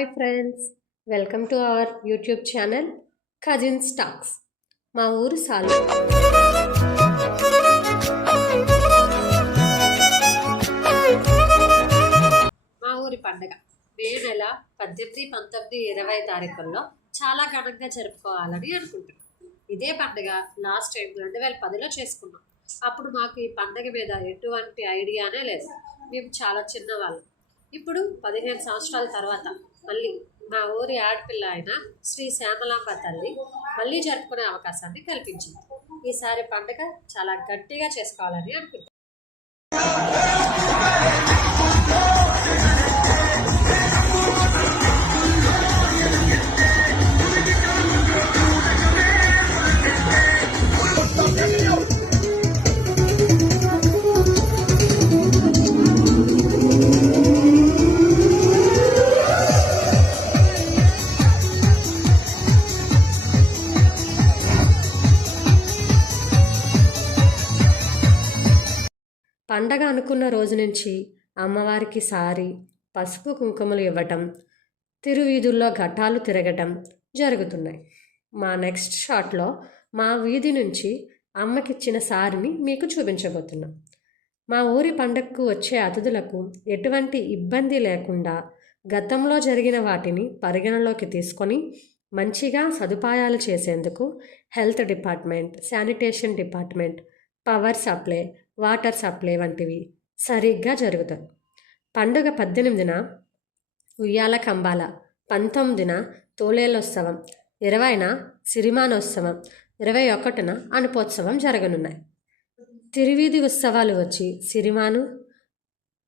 Hi friends welcome to our YouTube channel cousin stocks మా ఊరు సాలు. మా ఊరి పండగ. మే నెల పద్దెనిమిది పంతొమ్మిది ఇరవై తారీఖుల్లో చాలా ఘనంగా జరుపుకోవాలని అనుకుంటున్నాం. ఇదే పండగ లాస్ట్ టైం రెండు వేల పదిలో చేసుకున్నాం. అప్పుడు మాకు ఈ పండగ మీద ఎటువంటి ఐడియానే లేదు. మేము చాలా చిన్నవాళ్ళం. ఇప్పుడు పదిహేను సంవత్సరాల తర్వాత మళ్ళీ మా ఊరి ఆడపిల్ల అయిన శ్రీ శ్యామలాంబ తల్లి మళ్ళీ జరుపుకునే అవకాశాన్ని కల్పించింది. ఈసారి పండుగ చాలా గట్టిగా చేసుకోవాలని అనుకుంటున్నాను పండగ అనుకున్న రోజు నుంచి అమ్మవారికి సారి పసుపు కుంకుమలు ఇవ్వటం తిరువీధుల్లో ఘటాలు తిరగటం జరుగుతున్నాయి. మా నెక్స్ట్ షాట్లో మా వీధి నుంచి అమ్మకిచ్చిన సారిని మీకు చూపించబోతున్నాం. మా ఊరి పండగకు వచ్చే అతిథులకు ఎటువంటి ఇబ్బంది లేకుండా గతంలో జరిగిన వాటిని పరిగణలోకి తీసుకొని మంచిగా సదుపాయాలు చేసేందుకు health department sanitation department power supply water supply వంటివి సరిగ్గా జరుగుతాయి. పండుగ పద్దెనిమిదిన ఉయ్యాల కంబాల పంతొమ్మిదిన తోలేలోత్సవం ఇరవైన సిరిమానోత్సవం ఇరవై ఒకటిన అనుపోత్సవం జరగనున్నాయి. తిరువీధి ఉత్సవాలు వచ్చి సిరిమాను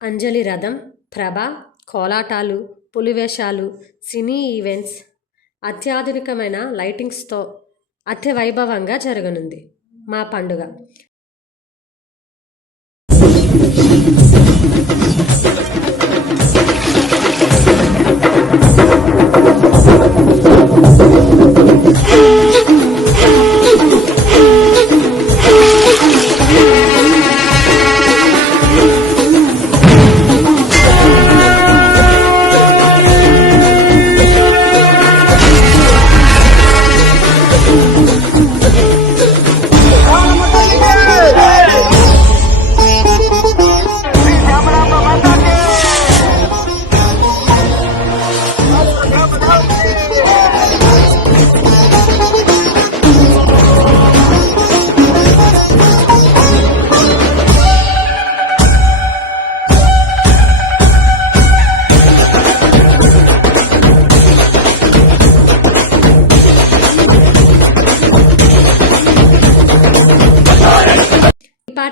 అంజలి రథం ప్రభ కోలాటాలు పులివేషాలు సినీ ఈవెంట్స్ అత్యాధునికమైన లైటింగ్స్తో అత్యవైభవంగా జరగనుంది మా పండుగ. Thank you.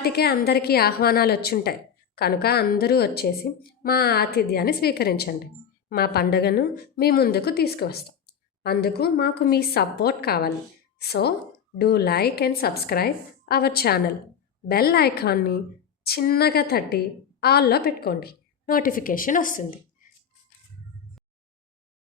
పాటికే అందరికీ ఆహ్వానాలు వచ్చుంటాయి కనుక అందరూ వచ్చేసి మా ఆతిథ్యాన్ని స్వీకరించండి. మా పండుగను మీ ముందుకు తీసుకువస్తాం. అందుకు మాకు మీ సపోర్ట్ కావాలి. So do like and subscribe our channel. Bell ఐకాన్ని చిన్నగా తట్టి ఆల్లో పెట్టుకోండి. నోటిఫికేషన్ వస్తుంది.